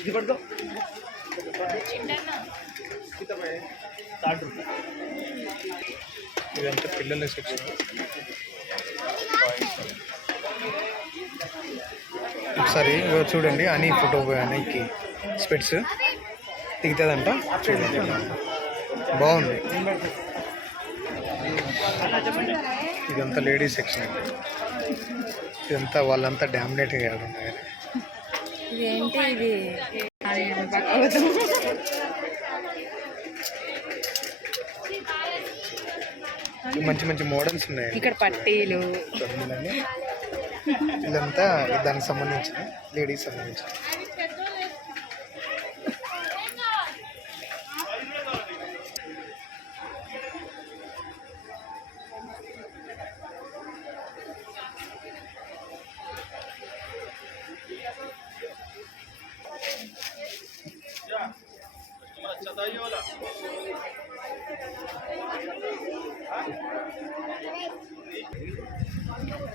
ఇది పడుకో ఇదంతా పిల్లల సెక్షన్. ఒకసారి చూడండి, అని ఫోటో అనికి స్పెట్స్ దిగుతుందంట. చూడండి బాగుంది. ఇదంతా లేడీస్ సెక్షన్ అండి. ఇదంతా వాళ్ళంతా డామినేట్గా ఉన్నారు. ఏంటి ఇది? మంచి మంచి మోడల్స్ ఉన్నాయి ఇక్కడ. పట్టీలు ఇదంతా దానికి సంబంధించిన లేడీస్ సంబంధించిన.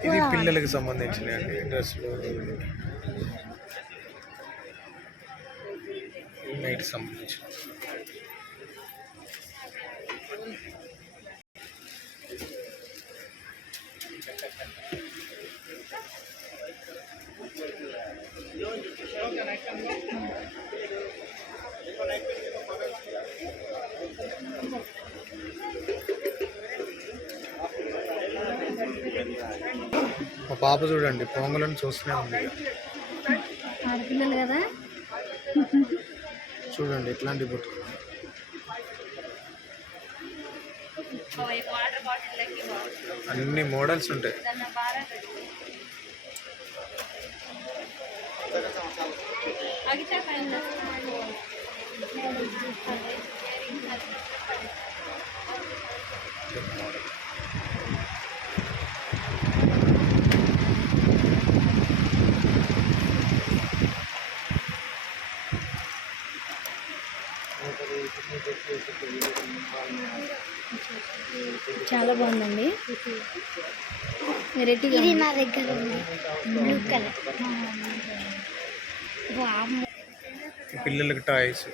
ఇది పిల్లలకు సంబంధించిన అండి డ్రెస్సులు, నైట్ సంబంధించిన. మా పాప చూడండి పొంగలను చూస్తూనే ఉంది. ఆడపిల్లలు కదా, చూడండి ఎట్లాంటి బుట్టు. అన్ని మోడల్స్ ఉంటాయి. చాలా బాగుందండి. వెరైటీ. ఇది నా దగ్గర ఉంది, బ్లూ కలర్. పిల్లలకి టాయ్స్.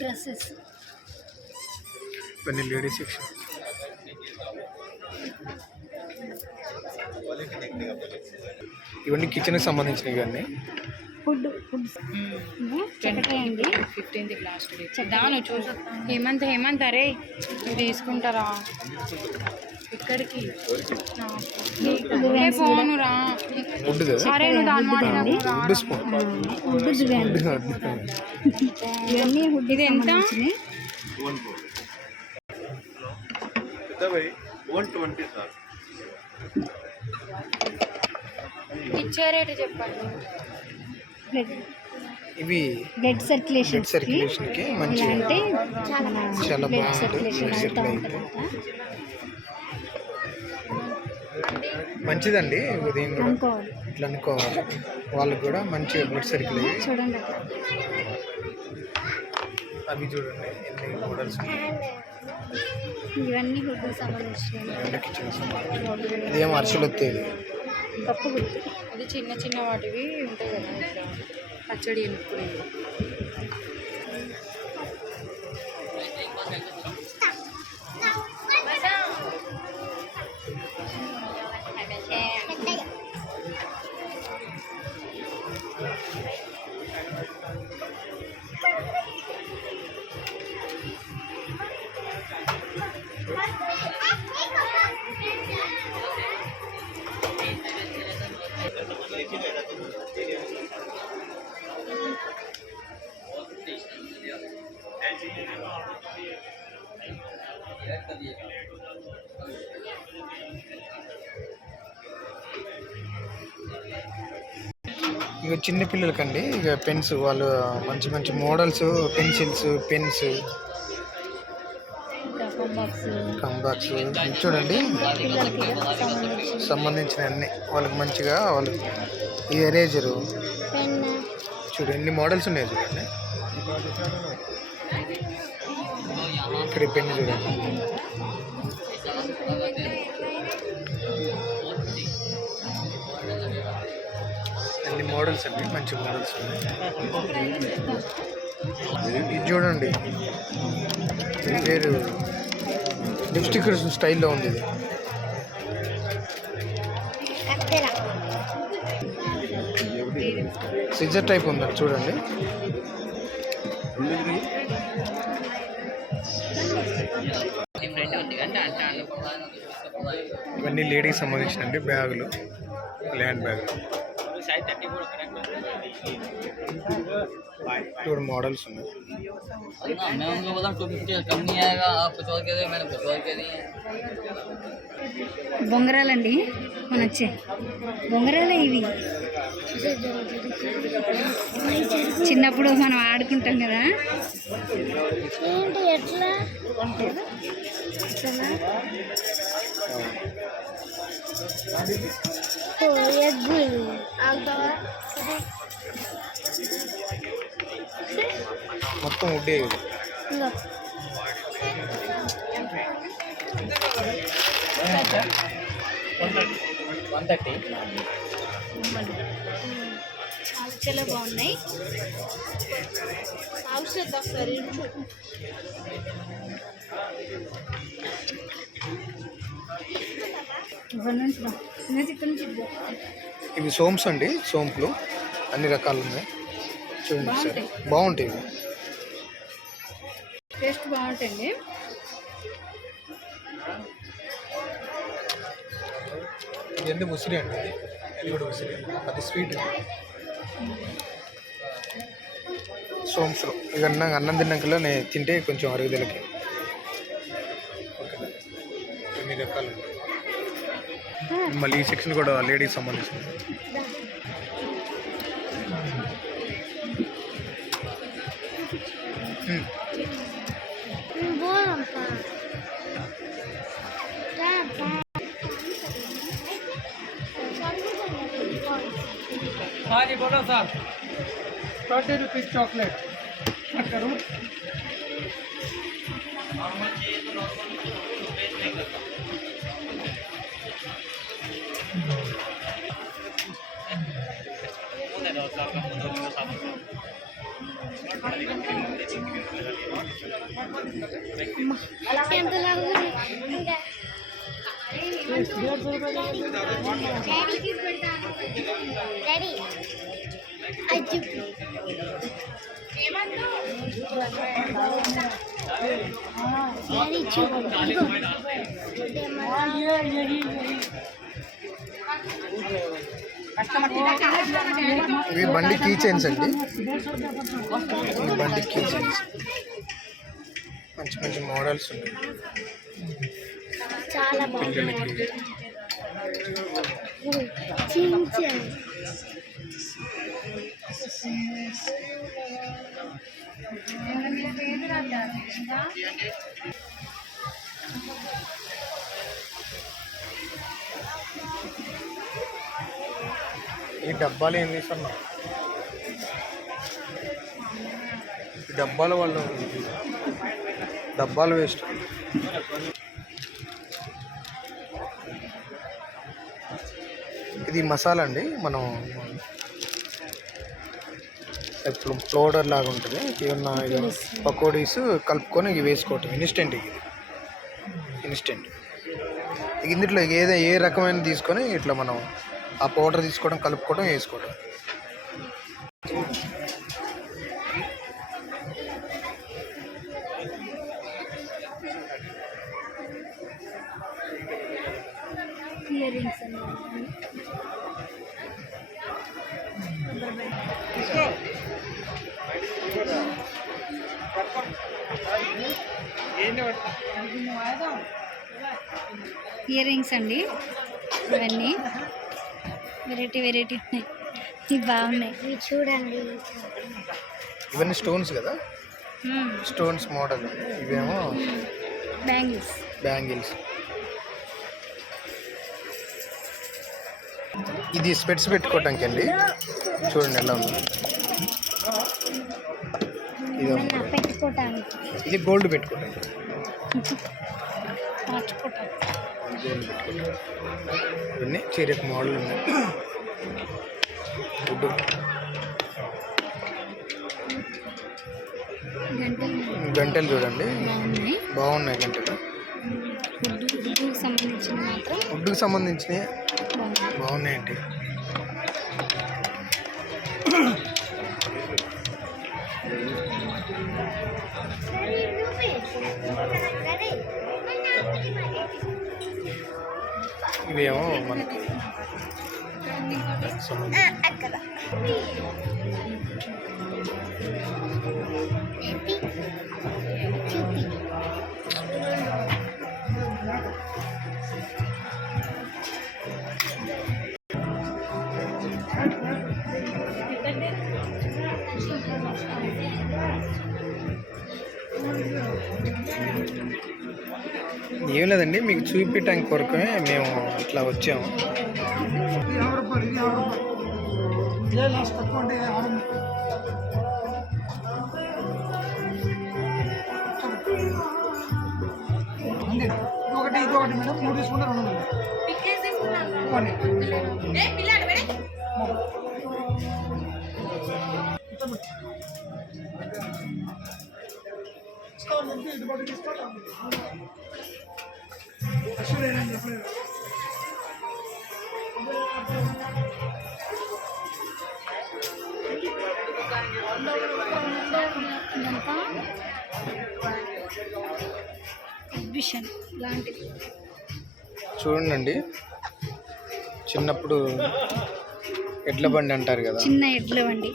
డ్రెస్సెస్. ఇవన్నీ లేడీస్ సెక్షన్. ఇవన్నీ కిచెన్కి సంబంధించినవి. ఇవన్నీ ఫుడ్ చక్కటండి. 15th లాస్ట్ డే దాను చూసు. హేమంత్ అరే నువ్వు తీసుకుంటారా? ఇక్కడికి ఫోను రా. సరే నువ్వు దాని మాట. ఇది ఎంత? ఇచ్చే రేటు చెప్పండి. ఇవి బ్లడ్ సర్క్యులేషన్ కి మంచి, అంటే చాలా బాగుంటుంది. మంచిదండి. ఉదయం కూడా ఇట్లా అనుకోవాలి. వాళ్ళకి కూడా మంచి బ్లడ్ సర్కిల్ అయ్యి. చూడండి అవి చూడండి ఎన్ని మోడల్స్. ఇవన్నీ గుడ్డు సంబంధించినవి. ఇదేం అరిసెలు వస్తాయి. కప్పు గుర్తు. అది చిన్న చిన్న వాటివి ఉంటాయి కదా, ఇట్లా పచ్చడి ఎన్నుకునేవి. ఇక చిన్న పిల్లలకండి ఇక పెన్స్ వాళ్ళు మంచి మంచి మోడల్స్ పెన్సిల్స్ పెన్స్ కంబాక్స్ కంబాక్స్ చూడండి పిల్లలకి సంబంధించిన అన్ని వాళ్ళకి మంచిగా వాళ్ళు ఈ ఎరేజరు పెన్ చూడు ఎన్ని మోడల్స్ ఉన్నాయి చూడండి. ఇక్కడ పెన్ చూడండి. అన్ని మోడల్స్ అండి మంచి మోడల్స్ ఉన్నాయి. ఇది చూడండి ఇది పేరు లిప్స్టిక్ స్టైల్లో ఉంది ఇది. కత్తెర సిజర్ టైప్ ఉంది చూడండి. ఇవన్నీ లేడీకి సంబంధించినండి బ్యాగులు, ల్యాండ్ బ్యాగులు. చూడు మోడల్స్ ఉన్నాయి. బొంగరాలండి మన వచ్చే బొంగరాలే ఇవి. చిన్నప్పుడు మనం ఆడుకుంటాం కదా. ఏంటి ఎట్లా మొత్తం ఉడ్డే ఇది. చాలా బాగున్నాయి. ఇవి సోమ్స్ అండి, సోంపులు అన్ని రకాలు ఉన్నాయి చూడండి సార్. బాగుంటాయి ఇవి. టేస్ట్ బాగుంటుంది. ఇది ఎందుకు ఉసిరి అండి, ఇది కూడా ఉసిరి, అది స్వీట్. సోమ్స్ ఇక అన్నం తిన్నాకల్లా నేను తింటే కొంచెం అరుగుదలకి. ఓకేనా, ఎన్ని రకాలు. మళ్ళీ ఈ సెక్షన్ కూడా లేడీస్ సంబంధించింది. हाँ जी बोलो सर. 20 रुपीज़ चॉकलेट करूँ. ఇవి బండి కీ చైన్స్ అండి. ఈ బండి కీ చైన్స్ మంచి మంచి మోడల్స్ ఉన్నాయి. చాలా పిల్లలకి ఈ డబ్బాలు ఏం తీసుకున్నా, ఈ డబ్బాలు వాళ్ళు డబ్బాలు వేస్ట్. ఇది మసాలా అండి, మనం ఇప్పుడు పౌడర్ లాగా ఉంటుంది. ఏమన్నా పకోడీస్ కలుపుకొని ఇవి వేసుకోవటం ఇన్స్టెంట్. ఇది ఇన్స్టెంట్. ఇందులో ఏ రకమైన తీసుకొని ఇట్లా మనం ఆ పౌడర్ తీసుకోవడం, కలుపుకోవడం, వేసుకోవడం. ఇయర్ రింగ్స్ అన్నీ ఇయర్ రింగ్స్ అండి. ఇవన్నీ వెరైటీ వెరైటీ ఉన్నాయి. ఇవి బాగున్నాయి. ఇవి చూడండి. ఇవన్నీ స్టోన్స్ కదా, స్టోన్స్ మోడల్. ఇవేమో బ్యాంగిల్స్. బ్యాంగిల్స్. ఇది స్పెట్స్ పెట్టుకోవటానికి అండి. చూడండి ఎలా ఉంది. పెట్టుకోవటానికి. ఇది గోల్డ్ పెట్టుకోవటానికి. మార్చుకోవటానికి. గోల్డ్ పెట్టుకోవటానికి. ఇవన్నీ చీరకు మోడల్ ఉన్నాయి. గుడ్డు గంటలు చూడండి బాగున్నాయి. గంటలు వుడ్కి సంబంధించినవి బాగున్నాయండి. ఇవేమో మనకి ఏం లేదండి, మీకు చూపించడానికి కొరకే మేము ఇట్లా వచ్చాము. ఒకటి మేడం 3 తీసుకుంటే 200. ఎగ్జిబిషన్ లాంటిది. చూడండి, చిన్నప్పుడు ఎడ్ల బండి అంటారు కదా, చిన్న ఎడ్ల బండి.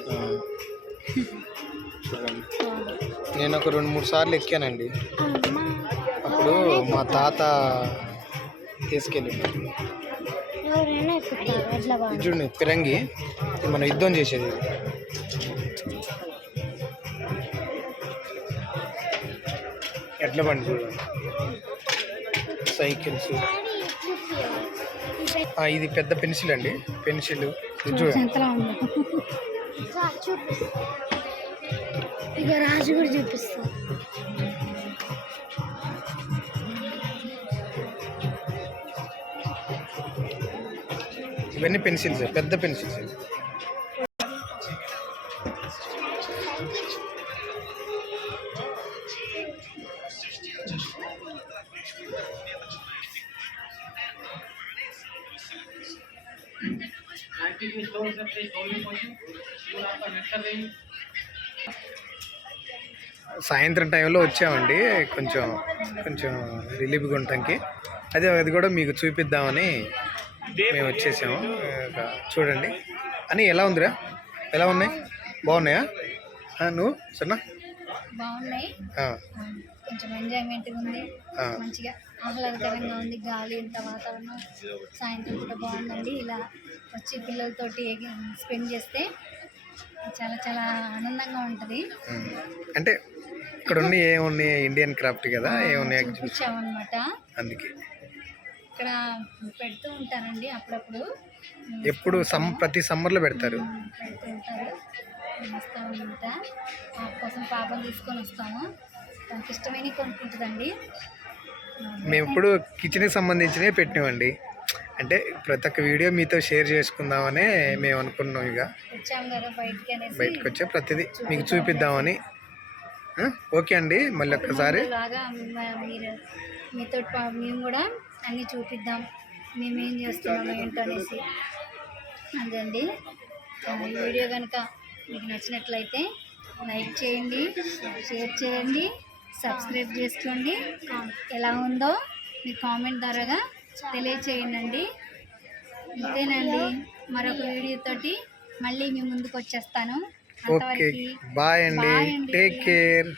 చూడండి, నేను ఒక 2-3 సార్లు ఎక్కానండి. అప్పుడు మా తాత తీసుకెళ్ళింది. చూడండి, పిరంగి. మనం యుద్ధం చేసేది. ఎడ్ల బండి చూడండి. సైకిల్స్. ఇది పెద్ద పెన్సిల్ అండి. పెన్సిల్ ఇక రాజు కూడా చూపిస్తా. ఇవన్నీ పెన్సిల్స్, పెద్ద పెన్సిల్స్. సాయంత్రం టైంలో వచ్చామండి, కొంచెం రిలీఫ్గా ఉండటానికి. అది కూడా మీకు చూపిద్దామని మేము వచ్చేసాము. చూడండి అని ఎలా ఉందిరా, ఎలా ఉన్నాయి? బాగున్నాయా? నువ్వు సరేనా? బాగున్నాయి. కొంచెం ఎంజాయ్మెంట్ ఉంది, మంచిగా ఆహ్లాదకరంగా ఉంది. గాలి, ఇంత వాతావరణం సాయంత్రం కూడా బాగుందండి. ఇలా వచ్చి పిల్లలతోటి స్పెండ్ చేస్తే చాలా చాలా ఆనందంగా ఉంటుంది. అంటే ఇక్కడ ఉన్న ఏమున్నాయి, ఇండియన్ క్రాఫ్ట్ కదా, ఏమున్నాయి చూపించామన్నమాట. అందుకే ఇక్కడ పెడుతూ ఉంటారండి అప్పుడప్పుడు. ఎప్పుడు ప్రతి సమ్మర్లో పెడుతూ ఉంటారు. వస్తామన్నమాట. పాప కోసం పాపను తీసుకొని వస్తాము. తనకి ఇష్టమైన కొనుక్కుంటుందండి. మేము ఇప్పుడు కిచెన్కి సంబంధించినవి పెట్టినామండి. అంటే ప్రతి ఒక్క వీడియో మీతో షేర్ చేసుకుందామని మేము అనుకున్నాం. ఇక వచ్చాము కదా బయటకు వచ్చే ప్రతిదీ మీకు చూపిద్దామని. ఓకే అండి, మళ్ళీ ఒక్కసారి లాగా మీరు మీతో మేము కూడా అన్నీ చూపిద్దాం, మేమేం చేస్తున్నామో ఏంటో అనేసి. అదండి, ఈ వీడియో కనుక మీకు నచ్చినట్లయితే లైక్ చేయండి, షేర్ చేయండి, సబ్స్క్రైబ్ చేసుకోండి. ఎలా ఉందో మీ కామెంట్ ద్వారాగా తెలియచేయండి. ఇంతేనండి, మరొక వీడియోతోటి మళ్ళీ మీ ముందుకు వచ్చేస్తాను. ఓకే, బాయ్ అండి, టేక్ కేర్.